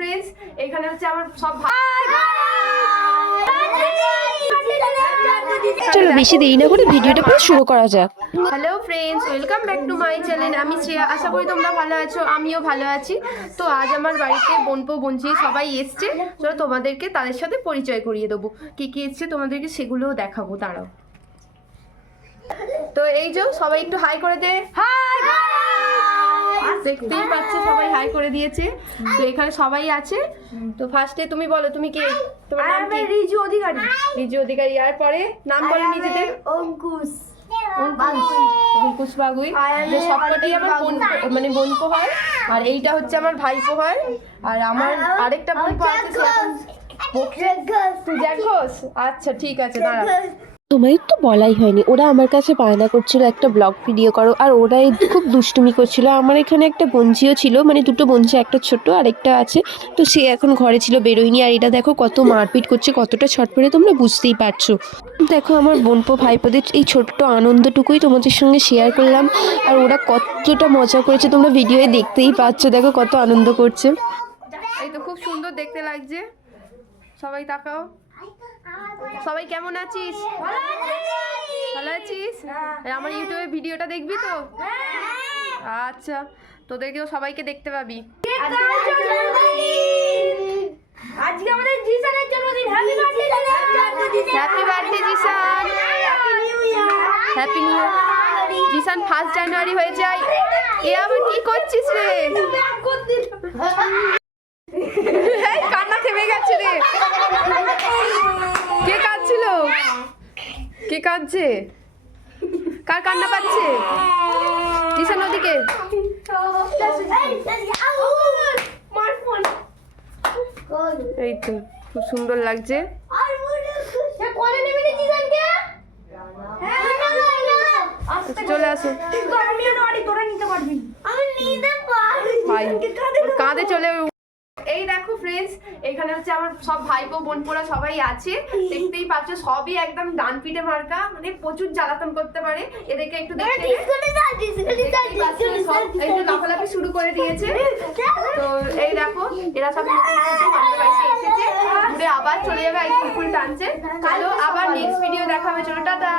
Friends এখানে হচ্ছে আমার সব চলো বেশি দেরি না করে ভিডিওটা পুরো শুরু করা যাক। Hello friends welcome back to my channel আমি শ্রেয়া আশা করি তোমরা ভালো আছো আমিও ভালো আছি। তো আজ আমার বাড়িতে বোনপো বোনঝি সবাই এসছে। চলো তোমাদেরকে তাদের সাথে পরিচয় করিয়ে দেবো। কী কী এসছে তোমাদেরকে সেগুলোও দেখাবো দাঁড়াও। তো এই যে সবাই একটু হাই করে দে। হাই দেখতেই পাচ্ছে সবাই হাই করে দিয়েছে। তো এখানে সবাই আছে। তো ফার্স্টে তুমি বলো তুমি কে? তোমার নাম কি? রিজু অধিকারী রিজু অধিকারী আর পরে নাম বলো নিজেদের। অঙ্কুশ অঙ্কুশ অঙ্কুশ বাগুই যে সবকটাই আমার বোন মানে বোনপো হয়। আর এইটা হচ্ছে আমার ভাইপো হয়। আর আমার আরেকটা বোনপো আছে তুই দেখোস আচ্ছা ঠিক আছে দাঁড়া। তোমাদের তো বলাই হয়নি। ওরা আমার কাছে বায়না করছিল একটা ব্লগ ভিডিও করো আর ওরাই খুব দুষ্টুমি করছিল। আমার এখানে একটা বঞ্জিও ছিল মানে দুটো বঞ্জি একটা ছোট আর একটা আছে। তো সে এখন ঘরে ছিল বেরোয়নি। আর এটা দেখো কত মারপিট করছে কতটা ছটপটে তোমরা বুঝতেই পারছ। দেখো আমার বোনপো ভাইপোদের এই ছোট্ট আনন্দটুকুই তোমাদের সঙ্গে শেয়ার করলাম। আর ওরা কতটা মজা করেছে তোমরা ভিডিওয়ে দেখতেই পাচ্ছ। দেখো কত আনন্দ করছে। এই তো খুব সুন্দর দেখতে লাগছে। সবাই তাকাও। সবাই কেমন আছিস? ভালো আছিস? আর আমার ইউটিউবে ভিডিওটা দেখবি তো? আচ্ছা তোদেরকেও সবাইকে দেখতে পাবি। আজকে আমাদের জিসানের জন্মদিন। Happy birthday happy birthday Jisan. Happy new Jisan first January হয়ে যায়। এ আবার কি করছিস রে এই, কান্না থেমে গেছে রে কে কাঁদছিল কে কাঁদছে? কার কান্না পাচ্ছে? জিসান ওদিকে। এই তো খুব সুন্দর লাগছে। চলে আসো। কাঁধে এই দেখো ফ্রেন্ডস এখানে হচ্ছে আমার সব ভাইপো বোনপোরা সবাই আছে। দেখতেই পাচ্ছ সবই একদম ডান পিঠে মার্কা মানে প্রচুর জ্বালাতন করতে পারে। এদেরকে একটু এই লাফালাফি শুরু করে দিয়েছে। তো এই দেখো এরা সব এসেছে। ঘুরে আবার চলে যাবে এই ফুল টানছে। চলো আবার নেক্সট ভিডিও দেখা হবে চলো টাটা।